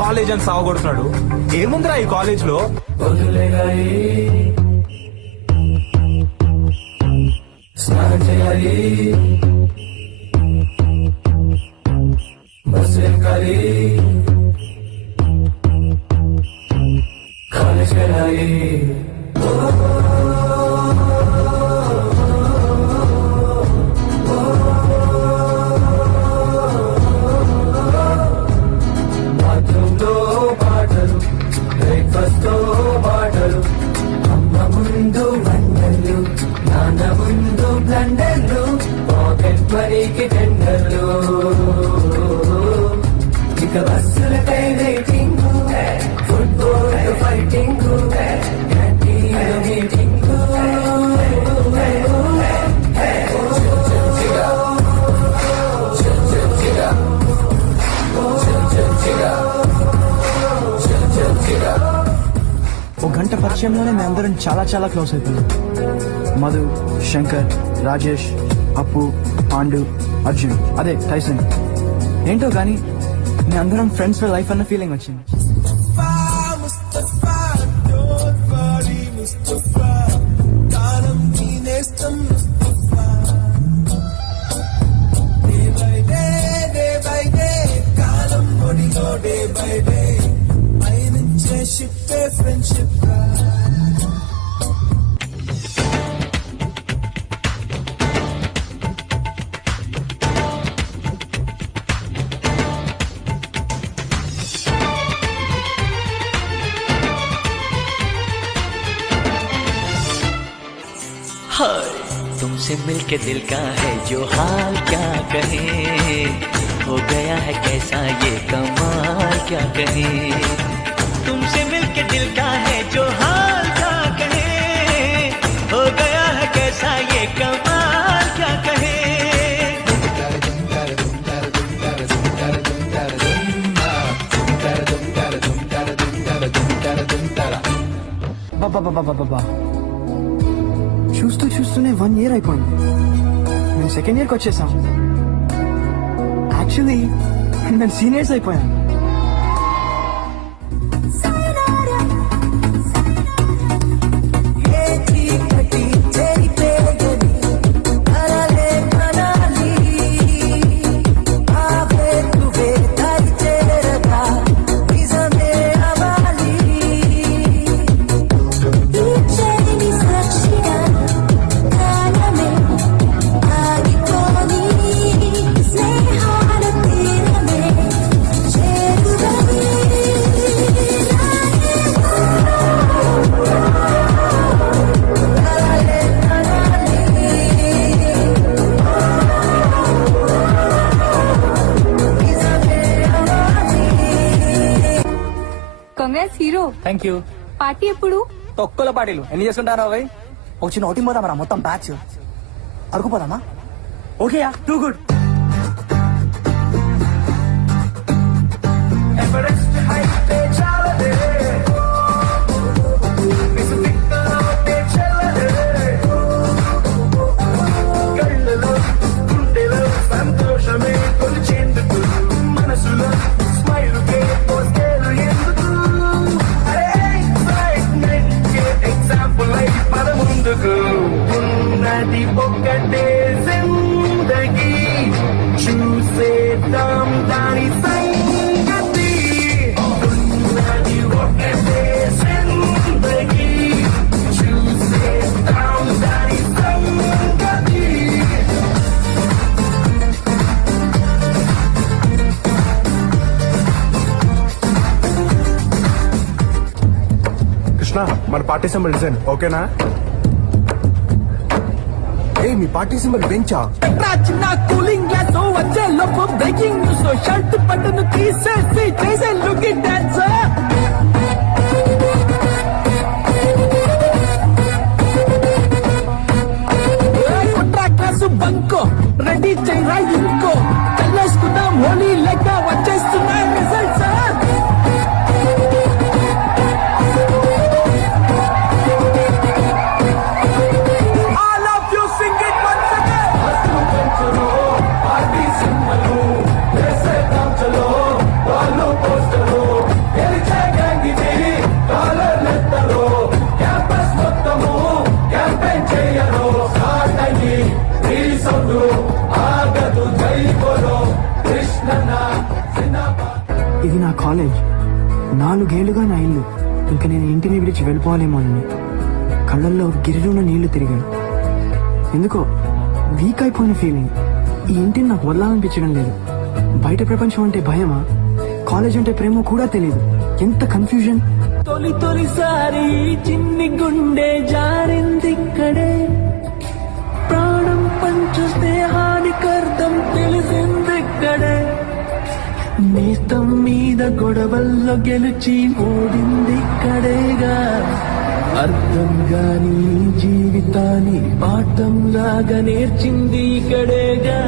College అని సావగొడుతున్నాడు. ఏముందిరా ఈ కాలేజ్ లో? స్నానం చేయాలి, బస్సు ఎక్కాలి, కాలేజ్ వెళ్ళాలి. బాత్రూంలో పాటలు, బ్రేక్ఫాస్ట్ తో పాటలు, అమ్మ ముందు వంటలు, నాన్న ముందు బ్లండర్లు, పాకెట్ మనీకి టెండర్లు. ఇక బస్సులకై waiting, football fighting, canteen meeting. ఒక గంట పరిచయంలోనే మేమందరం చాలా చాలా క్లోజ్ అయిపోయాం. మధు, శంకర్, రాజేష్, అప్పు, పాండు, అర్జున్, అదే టైసన్. ఏంటో కానీ మీ అందరం ఫ్రెండ్స్ లైఫ్ అన్న ఫీలింగ్ వచ్చింది. तुमसे मिलके दिल का है जो हाल क्या कहे, हो गया है कैसा ये कमाल क्या कहे. तुमसे मिलके दिल का है जो हाल क्या कहे, हो गया है कैसा ये कमाल क्या कहे. బాబా చూస్తూ చూస్తూనే 1 year అయిపోయింది. మేము సెకండ్ ఇయర్కి వచ్చేసాం. యాక్చువల్లీ నేను సీనియర్స్ అయిపోయాను. Congrats hero. Thank you. Party ఎప్పుడు? తొక్కల పార్టీలు ఎన్ని చేసుకుంటారా? అవి ఒక చిన్న outing పోదామరా, మొత్తం బ్యాచ్ అడుగుపోదామా? ఓకేయా, టూ గుడ్. ఉన్నది ఒక్కటే జిందగీ, చూసేద్దాం దాని సంగతి. ఉన్నది ఒక్కటే జిందగీ, చూసేద్దాం దాని సంగతి. కృష్ణ, మన పార్టీ సింబల్ డిజైన్ ఓకేనా? మీ పార్టీ సింబల్ బెంచా? చిన్న కూలింగ్ గ్లాస్ వచ్చే లోపు బ్రేకింగ్ న్యూస్, షర్ట్ బటన్ తీసేసి చేసే లుకింగ్ డాన్స్. కుట్రా క్లాసు బంకో, రెడీ చేయరా ఇంకో, చల్లేసుకుందాం హోలీ లెక్క వచ్చేస్తున్నాయి రిజల్ట్స్. పార్టీ సింబల్ వేసేద్దాం చలో, వాళ్ళు పోస్టరు కాలేజ్ 4 ఏళ్లుగా నా ఇల్లు. ఇంకా నేను ఇంటిని విడిచి వెళ్ళిపోవాలేమోనని కళ్ళల్లో గిరిరున నీళ్లు తిరిగాను. ఎందుకో వీక్ అయిపోయిన ఫీలింగ్. ఈ ఇంటిని నాకు వదలాలనిపించడం లేదు. బయట ప్రపంచం అంటే భయమా, కాలేజ్ అంటే ప్రేమ కూడా తెలియదు. ఎంత కన్ఫ్యూజన్. తొలిసారి చిన్ని గుండె జారిందిక్కడే, ప్రాణం పంచు స్నేహానికి అర్థం తెలిసిందిక్కడే, నేస్తం మీద గొడవల్లో గెలిచి ఓడిందిక్కడేగా, అర్థం గాని జీవితాన్ని పాఠం లాగా నేర్చింది ఇక్కడేగా.